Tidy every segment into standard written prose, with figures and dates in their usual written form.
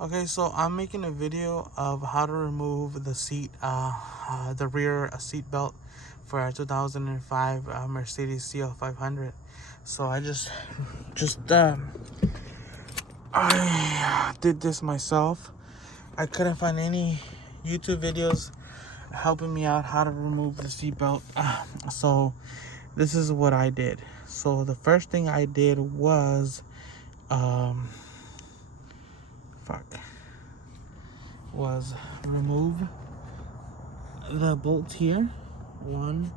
Okay, so I'm making a video of how to remove the the rear seat belt for a 2005 Mercedes CL-500. So I did this myself. I couldn't find any YouTube videos helping me out how to remove the seat belt. So this is what I did. So the first thing I did was, remove the bolts here. 1,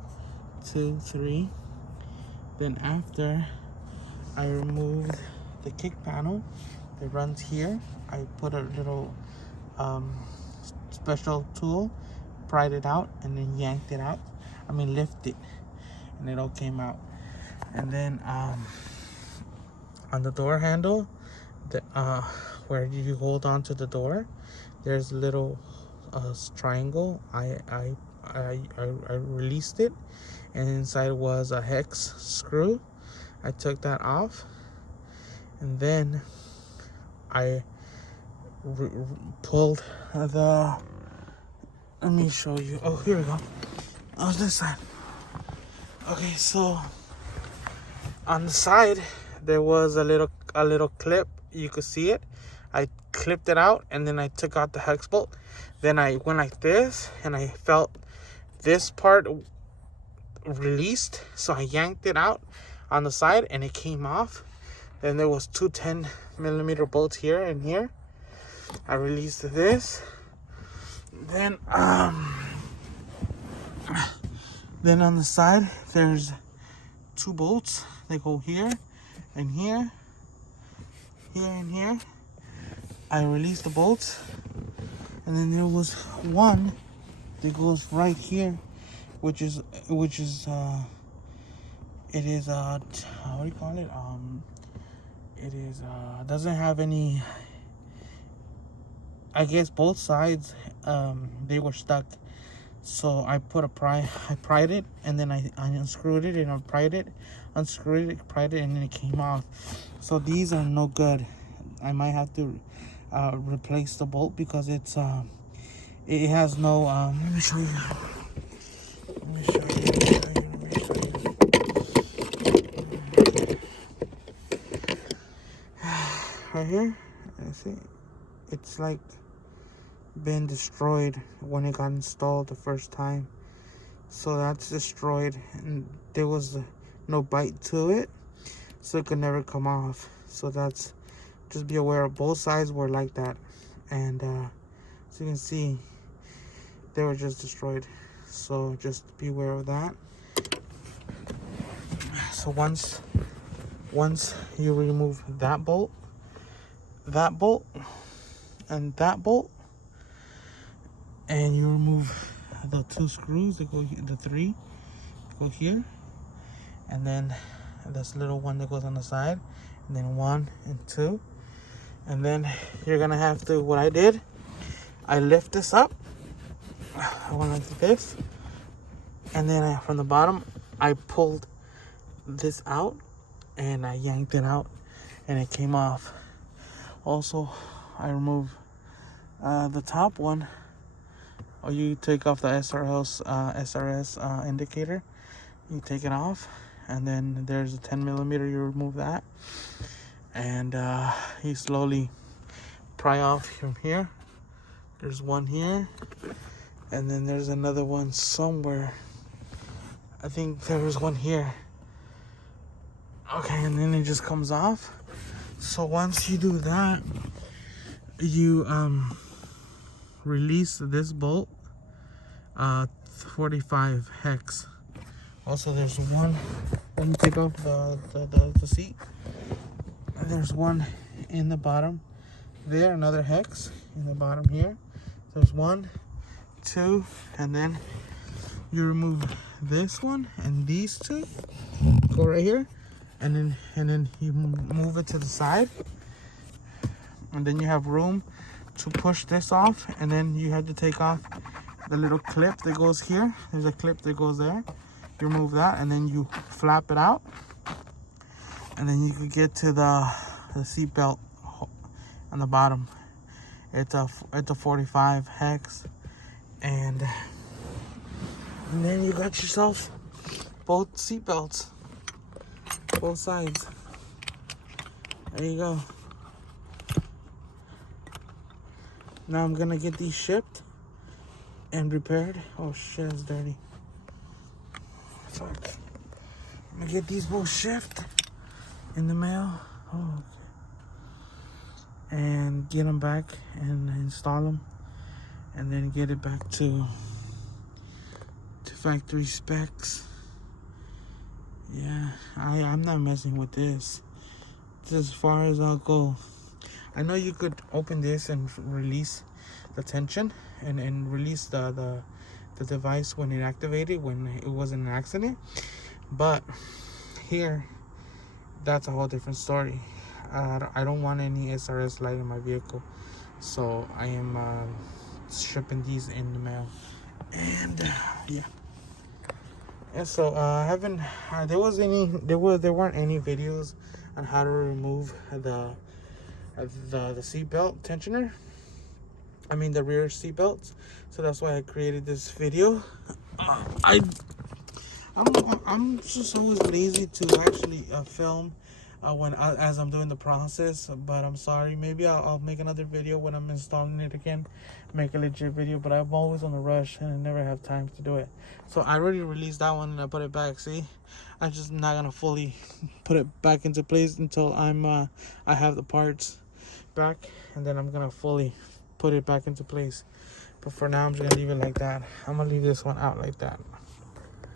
2, 3. Then after I removed the kick panel that runs here, I put a little special tool, pried it out, and then yanked it out. Lift it, and it all came out. And then on the door handle, where you hold on to the door, there's a little triangle. I released it, and inside was a hex screw. I took that off, and then I pulled the. Let me show you. Oh, here we go. Oh, this side. Okay, so on the side there was a little clip. You could see it. I clipped it out, and then I took out the hex bolt. Then I went like this, and I felt this part released, so I yanked it out on the side, and it came off. Then there was two 10mm bolts here and here. I released this. Then on the side there's two bolts. They go here and here, here and here. I released the bolts, and then there was one that goes right here, which is what do you call it? Doesn't have any. I guess both sides they were stuck, so I pried it, and then I unscrewed it, and I pried it, unscrewed it, pried it, and then it came off. So these are no good. I might have to replace the bolt because it has no. Let me show you. Right here, see, it's like been destroyed when it got installed the first time. So that's destroyed, and there was no bite to it, so it could never come off. So that's, just be aware of both sides were like that. And as you can see, they were just destroyed, so just be aware of that. So once you remove that bolt, and that bolt, and you remove the two screws that go here, the three go here, and then this little one that goes on the side, and then 1 and 2, and then you're gonna have to, what I did, I lift this up, I went like this, and then from the bottom I pulled this out, and I yanked it out, and it came off. Also, I removed the top one. Or you take off the SRS indicator. You take it off, and then there's a 10mm. You remove that, and you slowly pry off from here. There's one here, and then there's another one somewhere. I think there was one here. Okay, and then it just comes off. So once you do that, you release this bolt, 45 hex. Also, there's one when you take off the seat, and there's one in the bottom there, another hex in the bottom here. There's 1, 2, and then you remove this one, and these two go right here, and then you move it to the side, and then you have room to push this off, and then you have to take off the little clip that goes here. There's a clip that goes there. You remove that, and then you flap it out, and then you could get to the seat belt on the bottom. It's a 45 hex, and then you got yourself both seat belts, both sides. There you go. Now I'm gonna get these shipped and repaired. Oh shit, it's dirty. Fuck. I'm gonna get these both shipped in the mail. Oh, okay. And get them back and install them, and then get it back to factory specs. Yeah, I'm not messing with this. This is as far as I'll go. I know you could open this and release the tension and release the device when it activated, when it was an accident, but here that's a whole different story. I don't want any SRS light in my vehicle, so I am shipping these in the mail. And yeah. And so there weren't any videos on how to remove the seatbelt tensioner. I mean the rear seat belts. So that's why I created this video. I'm just always lazy to actually film as I'm doing the process, but I'm sorry. Maybe I'll make another video when I'm installing it again, make a legit video, but I'm always on a rush and I never have time to do it. So I already released that one and I put it back. See, I'm just not gonna fully put it back into place until I have the parts back, and then I'm gonna fully put it back into place. But for now, I'm just gonna leave it like that. I'm gonna leave this one out like that.